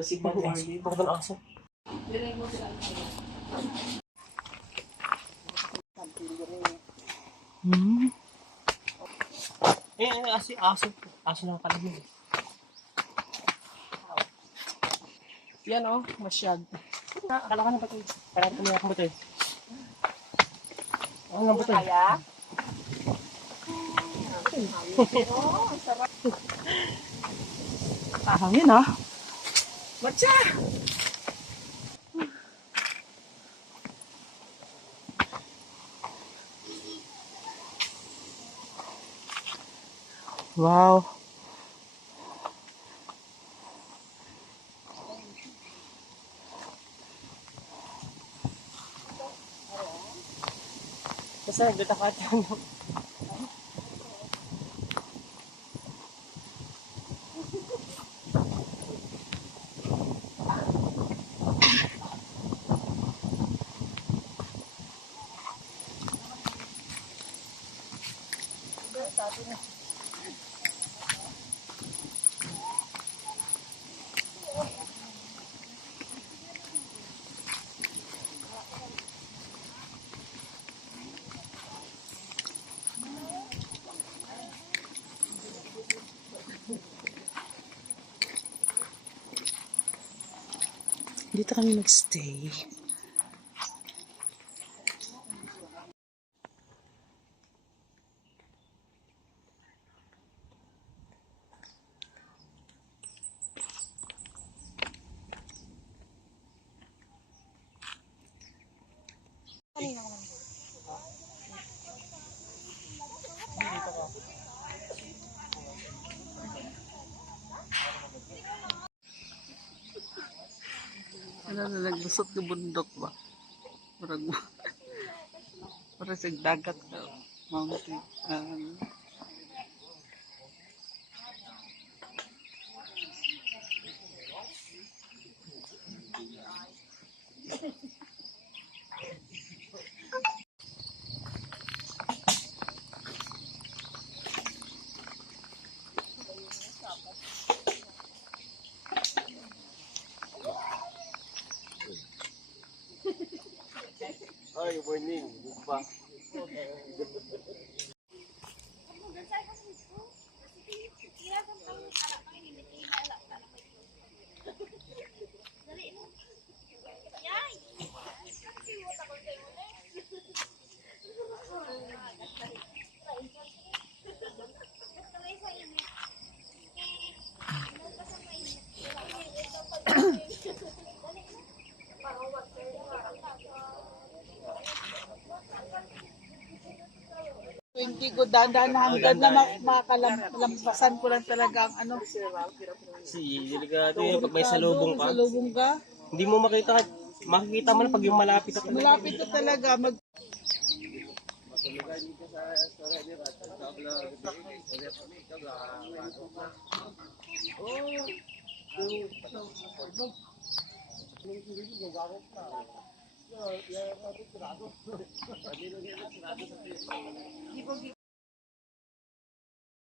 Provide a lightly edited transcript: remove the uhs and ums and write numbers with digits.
Sipag ng aso. Hmm. Aso na kalagay. Yan oh, masyad. Akala ka na ba ito? Parang kumiyak mo ito eh. Ano nga ba ito? Kaya? Hangin ah. Matcha! Wow. Basta nagdatakat yan. Dito kami magstay. Ano na naglusot ng bundok ba? Parang sa dagat ka. Mountain. Ay, morning. Bupa. Hindi ko dahan-dahan na hanggang na makalampasan ko lang talaga ang ano. Delikado yun pag may salubong ka. Salubong ka. Hindi mo makikita mo na pag yung malapit na talaga. Malapit na talaga.